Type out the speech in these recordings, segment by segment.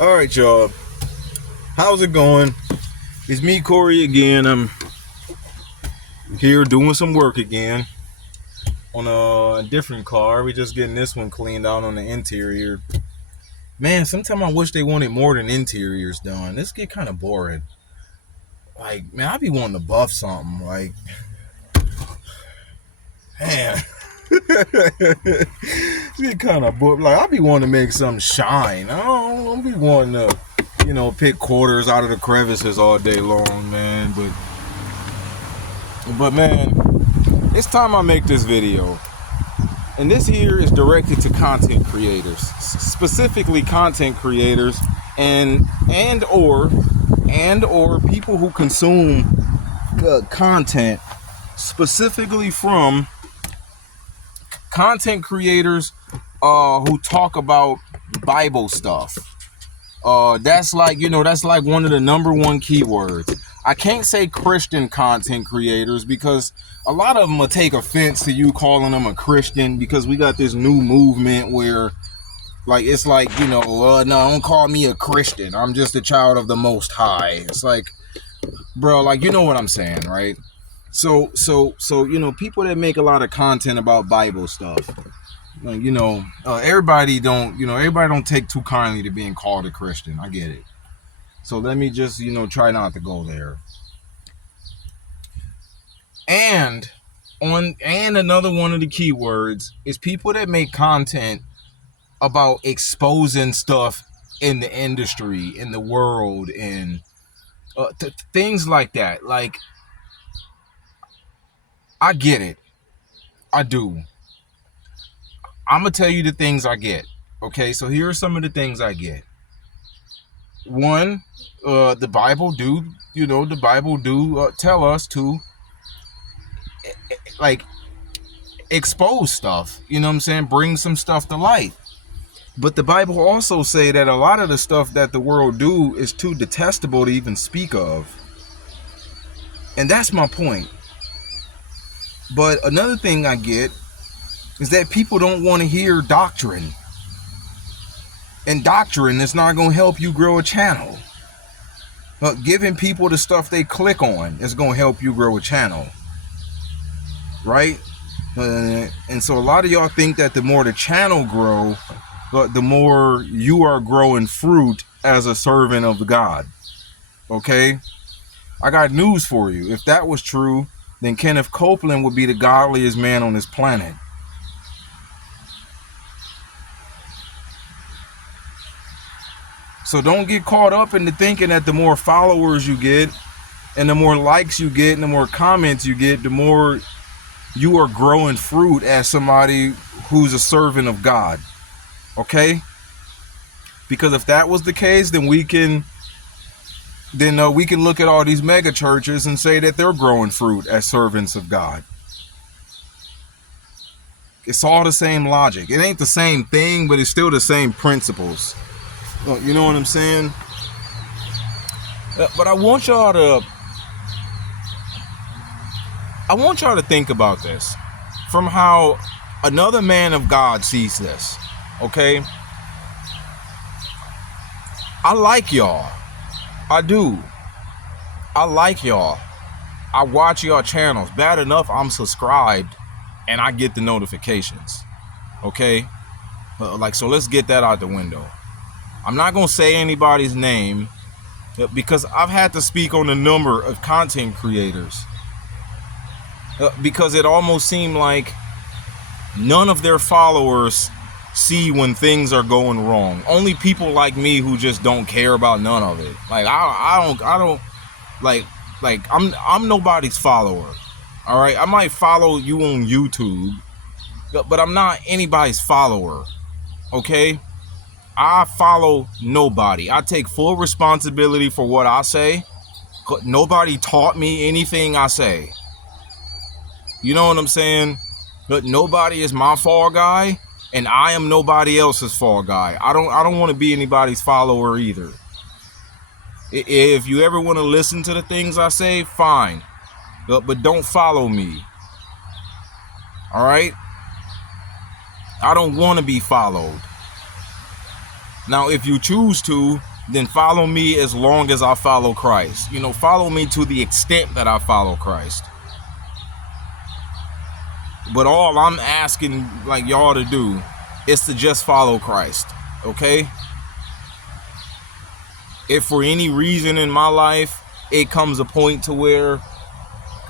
All right, y'all. How's it going? It's me, Corey, again. I'm here doing some work again on a different car. We just getting this one cleaned out on the interior. Man, sometimes I wish they wanted more than interiors done. This get kind of boring. Like, man, I be wanting to buff something. Like, man, it's get kind of bored. Like, I be wanting to make something shine. I don't be wanting to, pick quarters out of the crevices all day long, man. But man, it's time I make this video. And this here is directed to content creators, specifically content creators and or people who consume content, specifically from content creators who talk about Bible stuff. That's like one of the number one keywords. I can't say Christian content creators because a lot of them will take offense to you calling them a Christian, because we got this new movement where it's like, no, don't call me a Christian. I'm just a child of the Most High. It's like, bro, like, you know what I'm saying, right? So, people that make a lot of content about Bible stuff, like, everybody don't take too kindly to being called a Christian. I get it. So let me just, try not to go there. And another one of the keywords is people that make content about exposing stuff in the industry, in the world, and things like that. Like, I get it. I do. I'm going to tell you the things I get. Okay, so here are some of the things I get. One, the Bible do tell us to like expose stuff, you know what I'm saying, bring some stuff to light. But the Bible also say that a lot of the stuff that the world do is too detestable to even speak of. And that's my point. But another thing I get is that people don't want to hear doctrine. And doctrine is not going to help you grow a channel. Giving people the stuff they click on is going to help you grow a channel. Right? And so a lot of y'all think that the more the channel grow, the more you are growing fruit as a servant of God. Okay? I got news for you. If that was true, then Kenneth Copeland would be the godliest man on this planet. So don't get caught up into thinking that the more followers you get and the more likes you get and the more comments you get, the more you are growing fruit as somebody who's a servant of God. Okay? Because if that was the case, then we can look at all these mega churches and say that they're growing fruit as servants of God. It's all the same logic. It ain't the same thing, but it's still the same principles. You know what I'm saying? But I want y'all to think about this from how another man of God sees this. Okay? I like y'all. I do. I like y'all. I watch y'all channels. Bad enough I'm subscribed and I get the notifications. Okay? So let's get that out the window. I'm not going to say anybody's name because I've had to speak on a number of content creators because it almost seemed like none of their followers see when things are going wrong. Only people like me who just don't care about none of it. Like I'm nobody's follower. All right, I might follow you on YouTube, but I'm not anybody's follower. Okay? I follow nobody. I take full responsibility for what I say. Nobody taught me anything I say. You know what I'm saying? But nobody is my fall guy, and I am nobody else's fall guy. I don't want to be anybody's follower either. If you ever want to listen to the things I say, fine. But don't follow me. All right? I don't want to be followed. Now, if you choose to, then follow me as long as I follow Christ. You know, follow me to the extent that I follow Christ. But all I'm asking, like, y'all to do is to just follow Christ, okay? If for any reason in my life it comes a point to where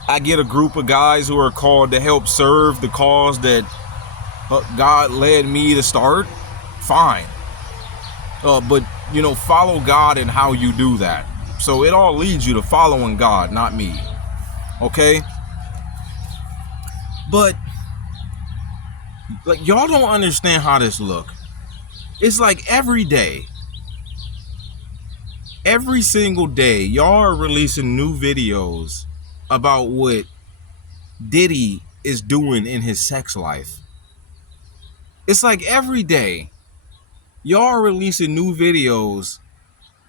I get a group of guys who are called to help serve the cause that God led me to start, fine. But, you know, follow God in how you do that. So it all leads you to following God, not me. Okay? But, like, y'all don't understand how this look. It's like every day, every single day, y'all are releasing new videos about what Diddy is doing in his sex life. It's like every day, y'all are releasing new videos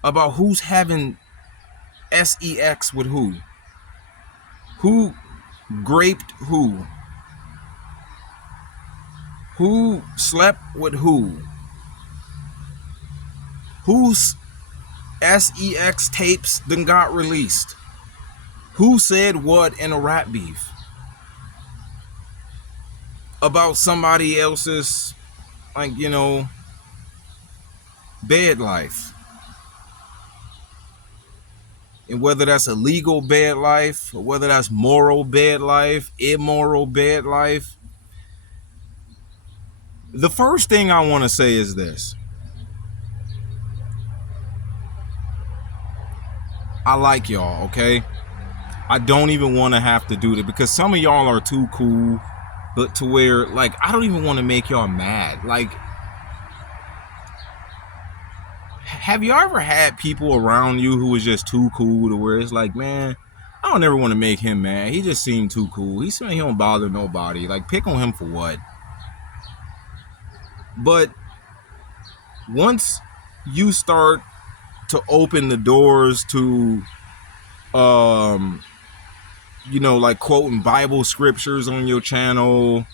about who's having sex with who graped who slept with whose sex tapes then got released, who said what in a rap beef about somebody else's, like, you know, bed life. And whether that's a legal bed life, or whether that's moral bed life, immoral bed life. The first thing I want to say is this. I like y'all, okay? I don't even want to have to do that because some of y'all are too cool, but to where, like, I don't even want to make y'all mad. Like, have you ever had people around you who was just too cool to where it's like, man, I don't ever want to make him mad. He just seemed too cool. He don't bother nobody. Like, pick on him for what? But once you start to open the doors to, you know, like quoting Bible scriptures on your channel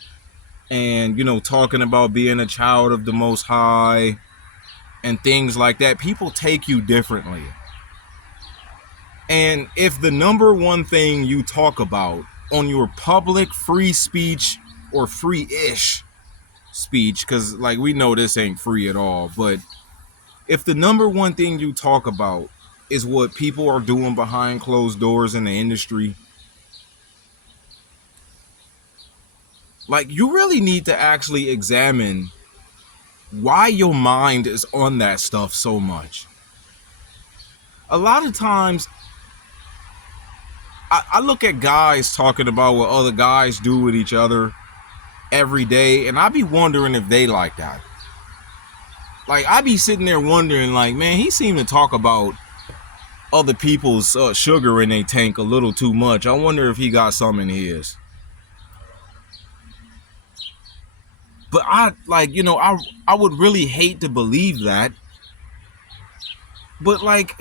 and, you know, talking about being a child of the Most High and things like that, people take you differently. And if the number one thing you talk about on your public free speech or free-ish speech, because, like, we know this ain't free at all, but if the number one thing you talk about is what people are doing behind closed doors in the industry, like, you really need to actually examine why your mind is on that stuff so much. A lot of times, I look at guys talking about what other guys do with each other every day, and I be wondering if they like that. Like, I be sitting there wondering, like, man, he seemed to talk about other people's sugar in their tank a little too much. I wonder if he got some in his. But I, like, you know, I would really hate to believe that. But, like,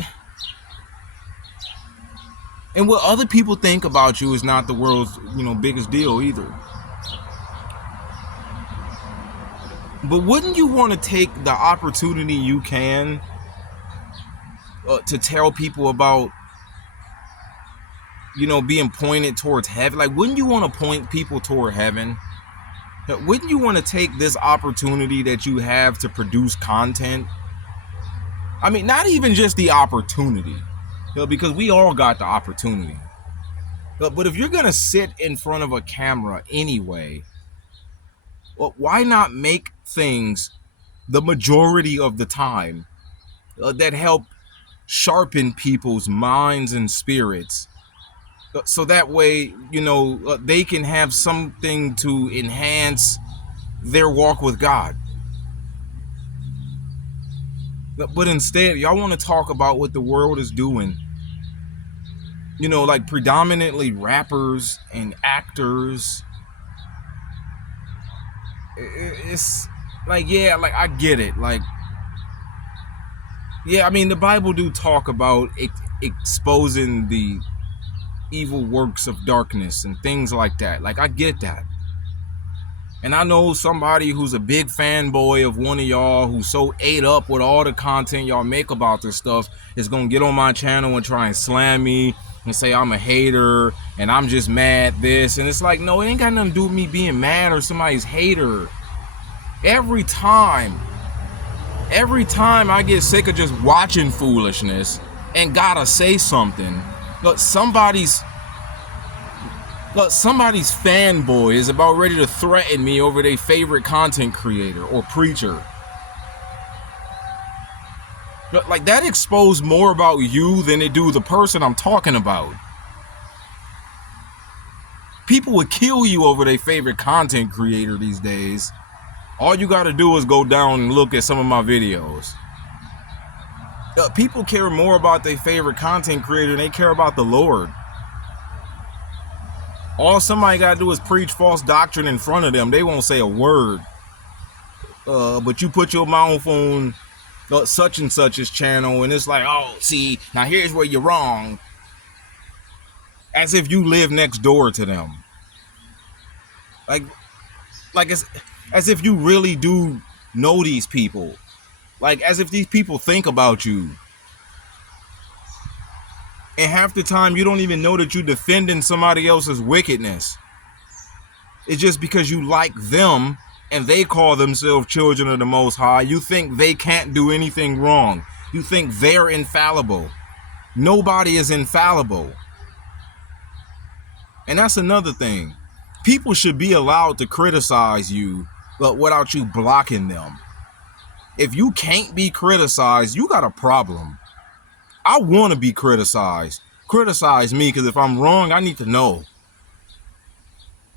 and what other people think about you is not the world's, you know, biggest deal either. But wouldn't you want to take the opportunity you can to tell people about, you know, being pointed towards heaven? Like, wouldn't you want to point people toward heaven? Wouldn't you want to take this opportunity that you have to produce content? I mean, not even just the opportunity, you know, because we all got the opportunity. But if you're going to sit in front of a camera anyway, well, why not make things the majority of the time that help sharpen people's minds and spirits, so that way, you know, they can have something to enhance their walk with God. But instead, y'all want to talk about what the world is doing. You know, like predominantly rappers and actors. It's like, yeah, like, I get it. Like, yeah, I mean, the Bible do talk about exposing the evil works of darkness and things like that. Like, I get that. And I know somebody who's a big fanboy of one of y'all who's so ate up with all the content y'all make about this stuff is gonna get on my channel and try and slam me and say I'm a hater and I'm just mad this. And it's like, no, it ain't got nothing to do with me being mad or somebody's hater. Every time I get sick of just watching foolishness and gotta say something, but somebody's fanboy is about ready to threaten me over their favorite content creator or preacher. Like, that exposed more about you than it do the person I'm talking about. People would kill you over their favorite content creator these days. All you gotta do is go down and look at some of my videos. People care more about their favorite content creator than they care about the Lord. All somebody gotta do is preach false doctrine in front of them. They won't say a word. But you put your mouth on such and such's channel, and it's like, oh, see, now here's where you're wrong. As if you live next door to them. Like it's as if you really do know these people. Like, as if these people think about you. And half the time, you don't even know that you're defending somebody else's wickedness. It's just because you like them and they call themselves children of the Most High. You think they can't do anything wrong. You think they're infallible. Nobody is infallible. And that's another thing. People should be allowed to criticize you, but without you blocking them. If you can't be criticized, you got a problem. I want to be criticized. Criticize me, because if I'm wrong, I need to know.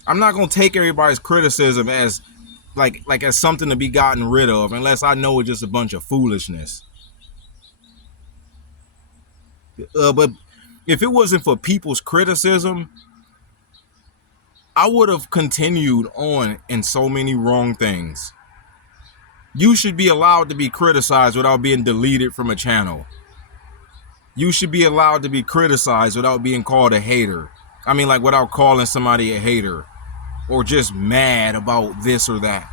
I'm not going to take everybody's criticism as like as something to be gotten rid of unless I know it's just a bunch of foolishness. But if it wasn't for people's criticism, I would have continued on in so many wrong things. You should be allowed to be criticized without being deleted from a channel. You should be allowed to be criticized without being called a hater. I mean, like, without calling somebody a hater or just mad about this or that.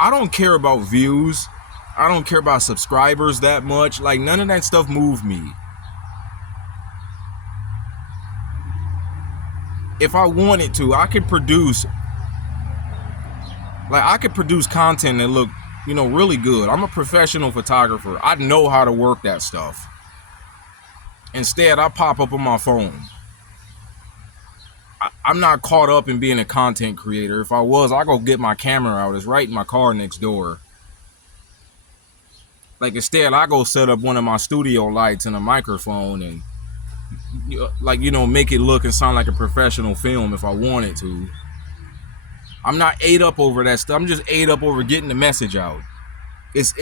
I don't care about views. I don't care about subscribers that much. Like, none of that stuff moved me. If I wanted to, I could produce content that look, really good. I'm a professional photographer. I know how to work that stuff. Instead, I pop up on my phone. I'm not caught up in being a content creator. If I was, I go get my camera out. It's right in my car next door. Like, instead, I go set up one of my studio lights and a microphone and, make it look and sound like a professional film if I wanted to. I'm not ate up over that stuff. I'm just ate up over getting the message out. It's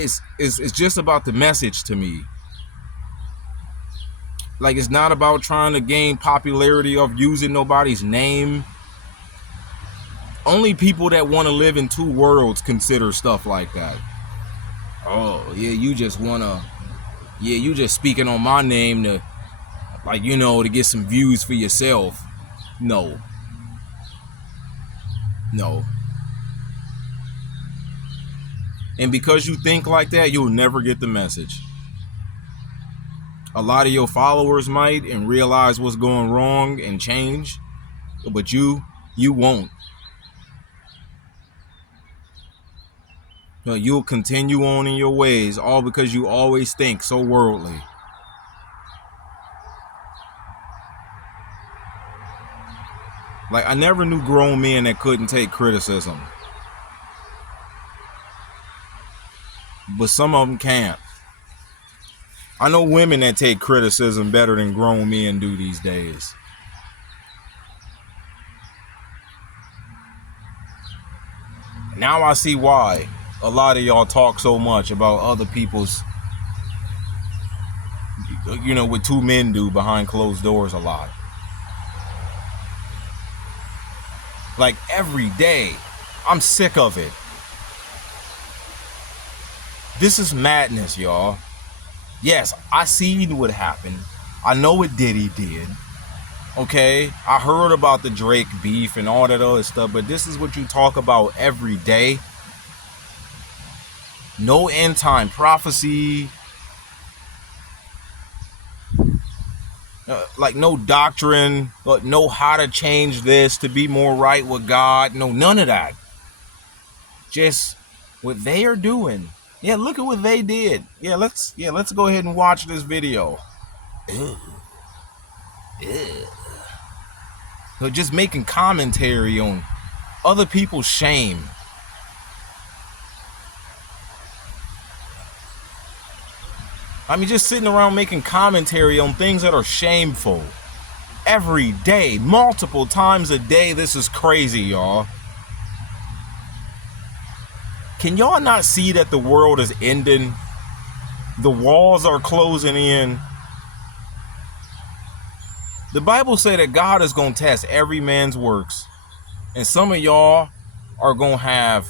just about the message to me. Like, it's not about trying to gain popularity of using nobody's name. Only people that want to live in two worlds consider stuff like that. Oh, yeah, you just speaking on my name to, to get some views for yourself. No. And because you think like that, you'll never get the message. A lot of your followers might and realize what's going wrong and change, but you won't. You'll continue on in your ways, all because you always think so worldly. Like, I never knew grown men that couldn't take criticism. But some of them can't. I know women that take criticism better than grown men do these days. Now I see why a lot of y'all talk so much about other people's, what two men do behind closed doors a lot. Like, every day. I'm sick of it. This is madness, y'all. Yes, I seen what happened. I know what Diddy did. Okay, I heard about the Drake beef and all that other stuff, but this is what you talk about every day. No end time prophecy, like no doctrine, but know how to change this to be more right with God. No, none of that. Just what they are doing. Yeah, look at what they did. Let's go ahead and watch this video. Ew. Ew. So just making commentary on other people's shame. I mean, just sitting around making commentary on things that are shameful. Every day, multiple times a day. This is crazy, y'all. Can y'all not see that the world is ending? The walls are closing in. The Bible say that God is going to test every man's works. And some of y'all are going to have,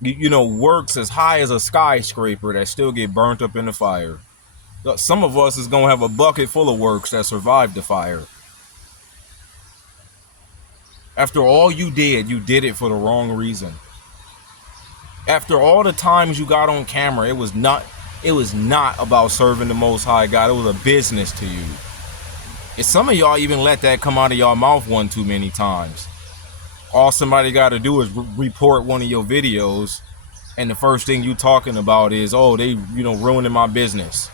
works as high as a skyscraper that still get burnt up in the fire. Some of us is going to have a bucket full of works that survived the fire. After all you did it for the wrong reason. After all the times you got on camera, it was not about serving the Most High God. It was a business to you. And some of y'all even let that come out of y'all mouth one too many times. All somebody got to do is report one of your videos, and the first thing you talking about is, oh, they ruining my business.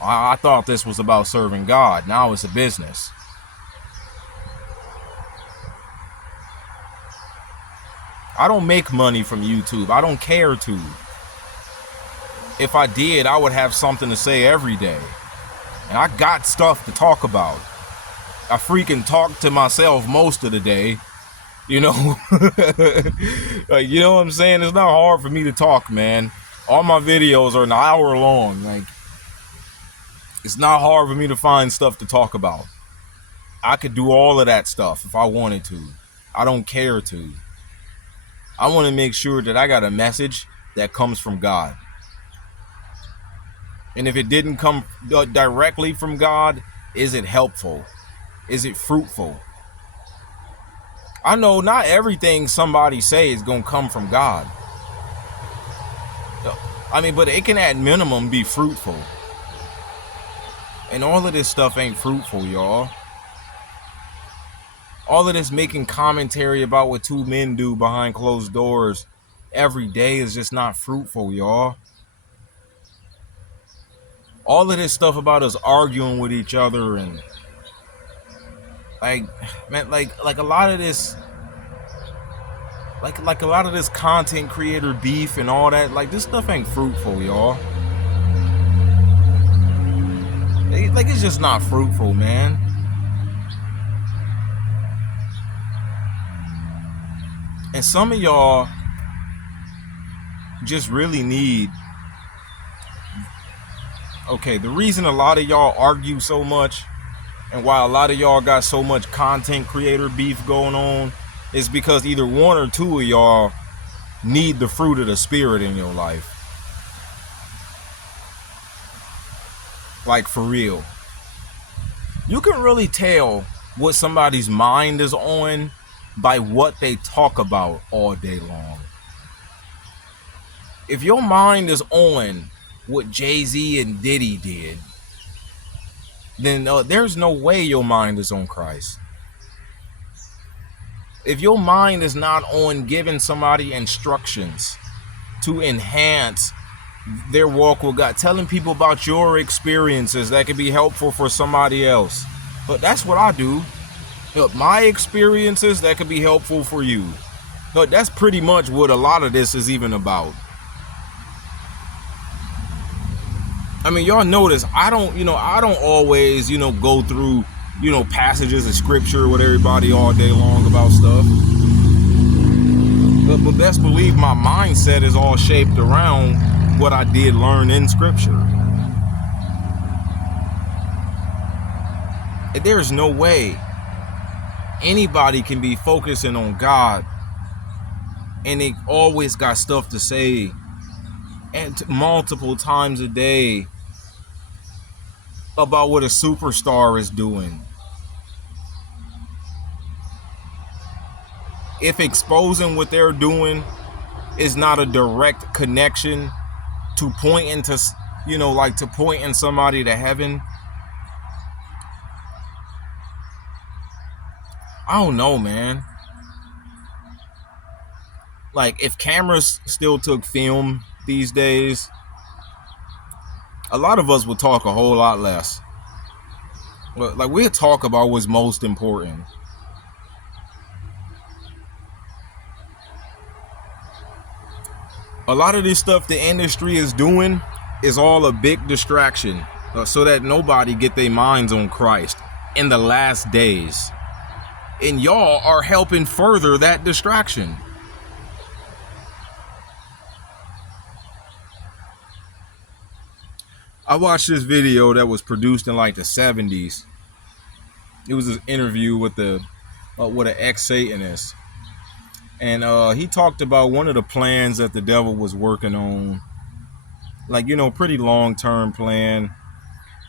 I thought this was about serving God. Now it's a business. I don't make money from YouTube. I don't care to. If I did, I would have something to say every day. And I got stuff to talk about. I freaking talk to myself most of the day. Like, you know what I'm saying? It's not hard for me to talk, man. All my videos are an hour long. Like, it's not hard for me to find stuff to talk about. I could do all of that stuff if I wanted to. I don't care to. I want to make sure that I got a message that comes from God. And if it didn't come directly from God, is it helpful? Is it fruitful? I know not everything somebody say is going to come from God. I mean, but it can at minimum be fruitful. And all of this stuff ain't fruitful, y'all. All of this making commentary about what two men do behind closed doors every day is just not fruitful, y'all. All of this stuff about us arguing with each other and like a lot of this, like a lot of this content creator beef and all that, like this stuff ain't fruitful, y'all. Like it's just not fruitful, man. And some of y'all just really need, okay, the reason a lot of y'all argue so much and why a lot of y'all got so much content creator beef going on is because either one or two of y'all need the fruit of the Spirit in your life. Like, for real. You can really tell what somebody's mind is on by what they talk about all day long. If your mind is on what Jay-Z and Diddy did, then there's no way your mind is on Christ. If your mind is not on giving somebody instructions to enhance their walk with God, telling people about your experiences that could be helpful for somebody else. But that's what I do. My experiences that could be helpful for you. But that's pretty much what a lot of this is even about. I mean, y'all notice I don't always, go through, passages of scripture with everybody all day long about stuff. But best believe my mindset is all shaped around what I did learn in scripture. And there's no way anybody can be focusing on God and they always got stuff to say and multiple times a day about what a superstar is doing. if exposing what they're doing is not a direct connection to pointing to, like to pointing somebody to heaven, I don't know, man. Like, if cameras still took film these days, a lot of us would talk a whole lot less. But like, we'd talk about what's most important. A lot of this stuff the industry is doing is all a big distraction, so that nobody get their minds on Christ in the last days. And y'all are helping further that distraction. I watched this video that was produced in like the 70s. It was an interview with an ex-Satanist. And he talked about one of the plans that the devil was working on. Like, pretty long-term plan.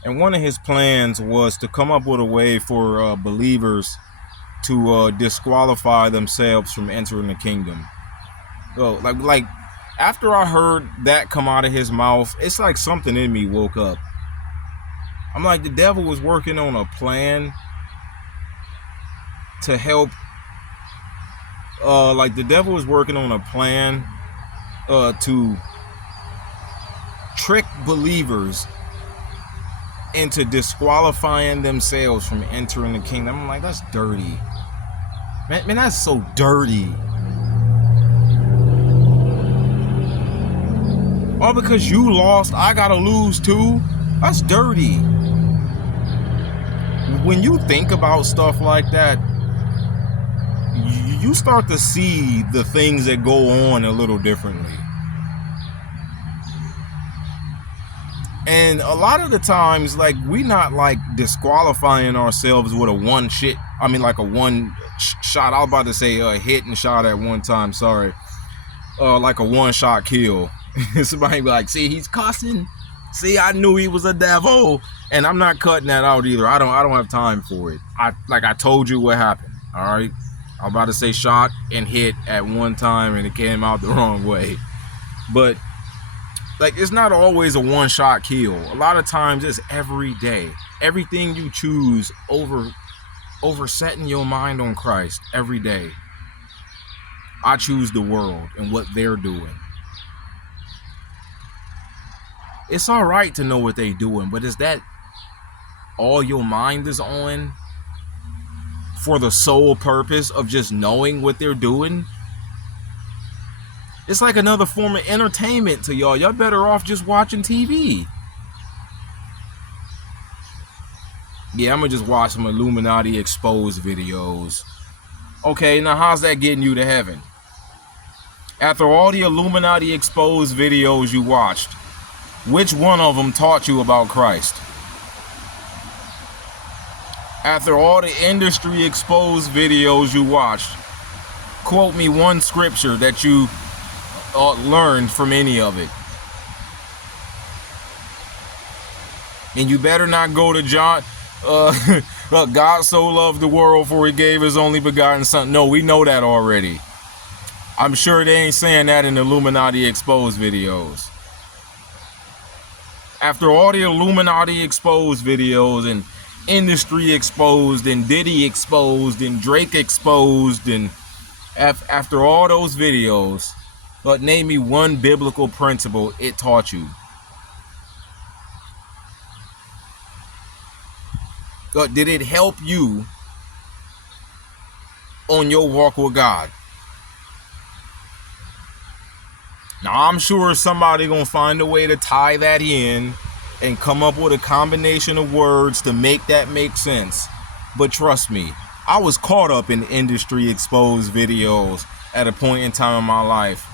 And one of his plans was to come up with a way for believers to disqualify themselves from entering the kingdom. Well, like after I heard that come out of his mouth, it's like something in me woke up. I'm like, the devil was working on a plan to help. The devil was working on a plan to trick believers into disqualifying themselves from entering the kingdom. I'm like, that's dirty. Man, that's so dirty. All because you lost, I gotta lose too? That's dirty. When you think about stuff like that, you start to see the things that go on a little differently. And a lot of the times, like, we not like disqualifying ourselves with a one shot. I was about to say hit and shot at one time. Sorry. Like a one-shot kill. Somebody be like, see, he's cussing. See, I knew he was a devil. And I'm not cutting that out either. I don't have time for it. I told you what happened. All right. I'm about to say shot and hit at one time, and it came out the wrong way. But like, it's not always a one-shot kill. A lot of times it's every day. Everything you choose over setting your mind on Christ every day. I choose the world and what they're doing. It's all right to know what they're doing, but is that all your mind is on for the sole purpose of just knowing what they're doing? It's like another form of entertainment to y'all. Y'all better off just watching TV. Yeah, I'm gonna just watch some Illuminati exposed videos. Okay, now how's that getting you to heaven? After all the Illuminati exposed videos you watched, which one of them taught you about Christ? After all the industry exposed videos you watched, quote me one scripture that you learned from any of it. And you better not go to John, God so loved the world for he gave his only begotten son. No, we know that already. I'm sure they ain't saying that in the Illuminati exposed videos. After all the Illuminati exposed videos and industry exposed and Diddy exposed and Drake exposed, and after all those videos, but name me one biblical principle it taught you. Did it help you on your walk with God? Now, I'm sure somebody gonna find a way to tie that in and come up with a combination of words to make that make sense. But trust me, I was caught up in industry exposed videos at a point in time in my life.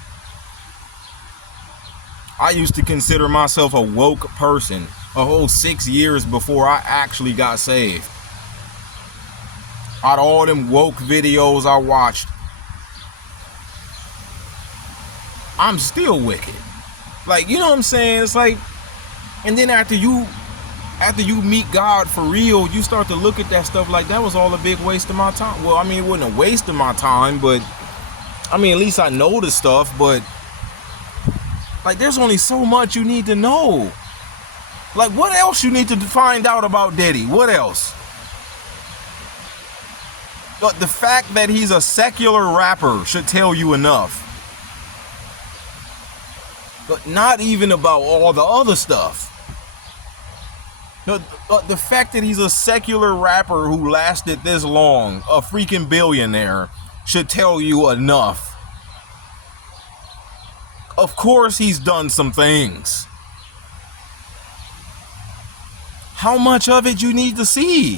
I used to consider myself a woke person a whole 6 years before I actually got saved. Out of all them woke videos I watched, I'm still wicked. Like, you know what I'm saying? It's like, and then after you meet God for real, you start to look at that stuff like that was all a big waste of my time. Well, I mean, it wasn't a waste of my time, but I mean, at least I know the stuff, but like, there's only so much you need to know. Like, what else you need to find out about Diddy? What else? But the fact that he's a secular rapper should tell you enough. But not even about all the other stuff. The fact that he's a secular rapper who lasted this long, a freaking billionaire, should tell you enough. Of course he's done some things. How much of it you need to see?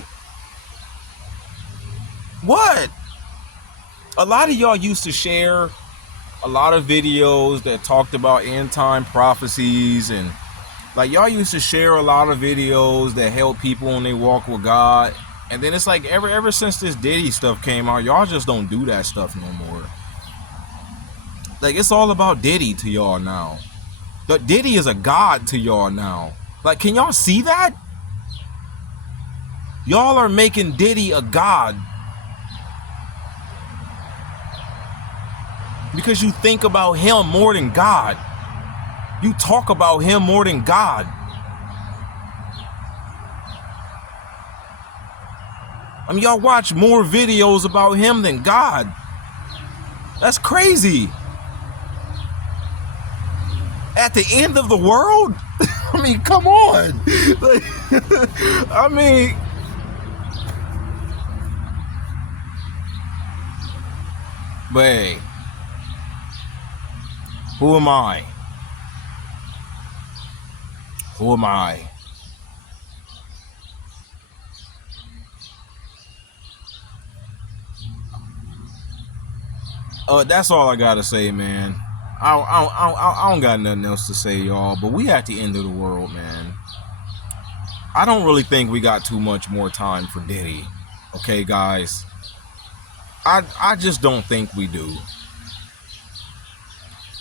What? A lot of y'all used to share a lot of videos that talked about end time prophecies, and like, y'all used to share a lot of videos that help people on their walk with God. And then it's like, ever since this Diddy stuff came out, y'all just don't do that stuff no more. Like, it's all about Diddy to y'all now. But Diddy is a god to y'all now. Like, can y'all see that? Y'all are making Diddy a god because you think about him more than God. You talk about him more than God. I mean, y'all watch more videos about him than God. That's crazy. At the end of the world? I mean, come on. I mean, but hey, who am I? Who am I? That's all I gotta say, man. I don't got nothing else to say, y'all. But we at the end of the world, man. I don't really think we got too much more time for Diddy. Okay, guys. I just don't think we do.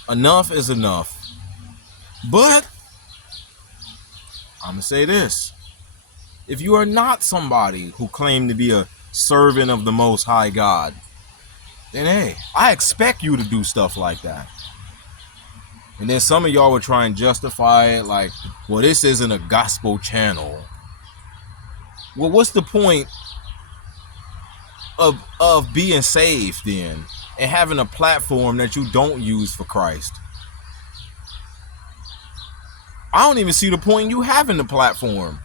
Enough is enough. But I'm gonna say this. If you are not somebody who claim to be a servant of the Most High God, then hey, I expect you to do stuff like that. And then some of y'all would try and justify it like, well, this isn't a gospel channel. Well, what's the point of being saved then and having a platform that you don't use for Christ? I don't even see the point in you having the platform.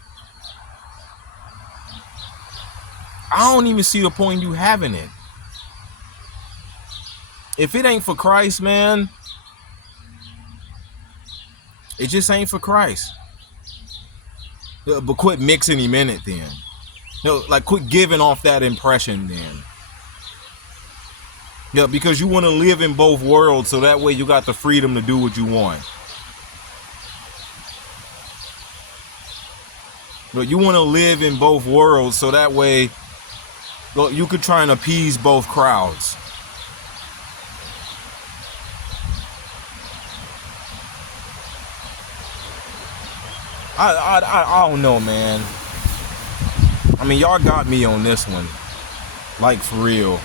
I don't even see the point in you having it. If it ain't for Christ, man, it just ain't for Christ. But quit mixing him in it then. Like, quit giving off that impression then. Yeah, because you want to live in both worlds, so that way you got the freedom to do what you want. But you want to live in both worlds, so that way you could try and appease both crowds. I don't know, man. I mean, y'all got me on this one. Like, for real.